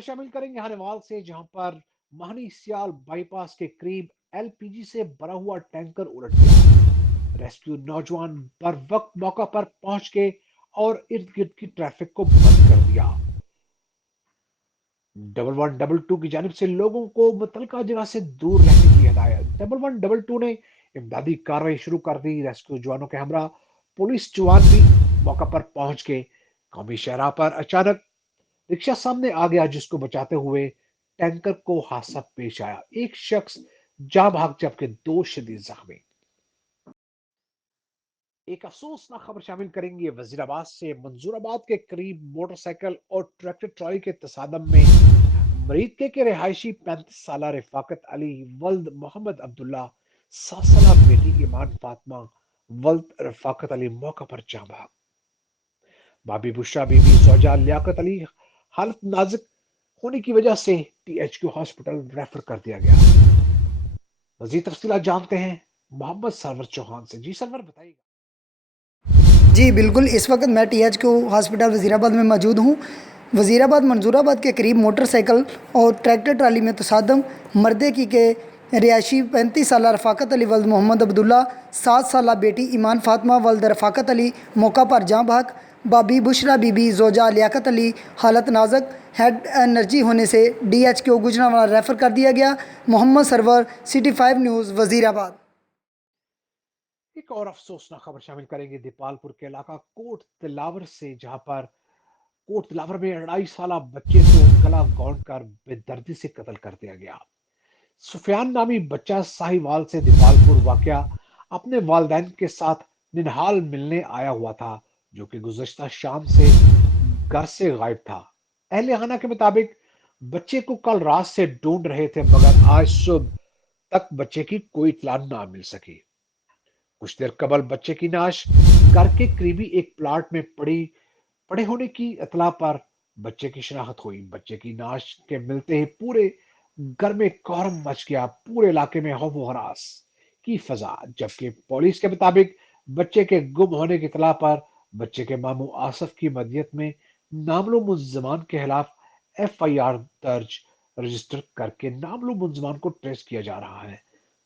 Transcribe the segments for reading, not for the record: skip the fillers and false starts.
खबर शामिल करेंगे हनेवाल से, जहां पर महानी सियाल बाईपास के करीब एलपीजी से भरा हुआ टैंकर उलट गया। रेस्क्यू नौजवान बर वक्त मौका पर पहुंच के और इर्द गिर्द की ट्रैफिक को बंद कर दिया। 1122 की जानिब से लोगों को मुतलका जगह से दूर रहने की हिदायत। 1122 ने इमदादी कार्रवाई शुरू कर दी। रेस्क्यू जवानों के हमरा पुलिस जवान भी मौका पर पहुंच के कौमी शहरा पर अचानक रिक्शा सामने आ गया, जिसको बचाते हुए टैंकर को हादसा पेश आया। एक शख्स जाँ भाग जबकि दो शदीद जख्मी। एक अफसोसनाक खबर शामिल करेंगे वजीराबाद से। मंजूराबाद के करीब मोटरसाइकिल और ट्रैक्टर ट्रॉली के तसादम में मरीदके के रिहायशी 35 साल रफाकत अली वल्द मोहम्मद अब्दुल्ला, 7 साल बेटी ईमान फातिमा वल्द रफाकत अली मौका पर जाँ भाग। भाभी बुशरा बीबी जोजा लियाकत अली हालत नाजुक होने की वजह से टीएचक्यू हॉस्पिटल रेफर कर दिया गया। मजीद तफसीलात जानते हैं मोहम्मद सरवर चौहान से। जी सरवर बताइएगा। जी बिल्कुल, इस वक्त मैं टीएचक्यू हॉस्पिटल वज़ीराबाद में मौजूद हूँ। वज़ीराबाद मंजूराबाद के करीब मोटरसाइकिल और ट्रैक्टर ट्राली में तसादम। मर्दे की के रिहायशी 35 साल रफ़ाकत अली वल्द मोहम्मद अब्दुल्ला, 7 साल बेटी ईमान फातिमा वल्द रफ़ाकत अली मौका पर जाँ भाग। भाभी बुशरा बीबी जोजा लियाकत अली हालत नाजुक, हेड एनर्जी होने से डीएचक्यू गुजरांवाला रेफ़र कर दिया गया। Mohammad Sarwar, city 5 news, Wazirabad. एक और अफसोसनाक खबर शामिल करेंगे दीपालपुर के इलाका कोट तिलावर से, जहां पर कोट तिलावर में 2.5 साल बच्चे को गला गौंड कर बेदर्दी से कत्ल कर दिया गया। सुफियान नामी बच्चा साहिवाल से दीपालपुर वाकया अपने वालदैन के साथ निनहाल मिलने आया हुआ था, जो कि गुज़श्ता शाम से घर से गायब था। अहले खाना के मुताबिक बच्चे को कल रात से ढूंढ रहे थे, मगर आज सुबह तक बच्चे की कोई इत्तला ना मिल सकी। कुछ देर कबल बच्चे की नाश घर के करीबी एक प्लाट में पड़े होने की इतला पर बच्चे की शिनाख्त हुई। बच्चे की नाश के मिलते ही पूरे घर में कोहराम मच गया। पूरे इलाके में खौफ व हरास की फजा, जबकि पुलिस के मुताबिक बच्चे के गुम होने की इतला पर बच्चे के मामू आसफ की मदीयत में नामलो मुल्जमान के खिलाफ एफआईआर दर्ज रजिस्टर करके नामलो मुल्जमान को ट्रेस किया जा रहा है।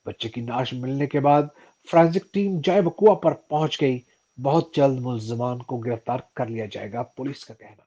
बच्चे की नाश मिलने के बाद फोरेंसिक टीम जाए वकुआ पर पहुंच गई। बहुत जल्द मुल्जमान को गिरफ्तार कर लिया जाएगा, पुलिस का कहना।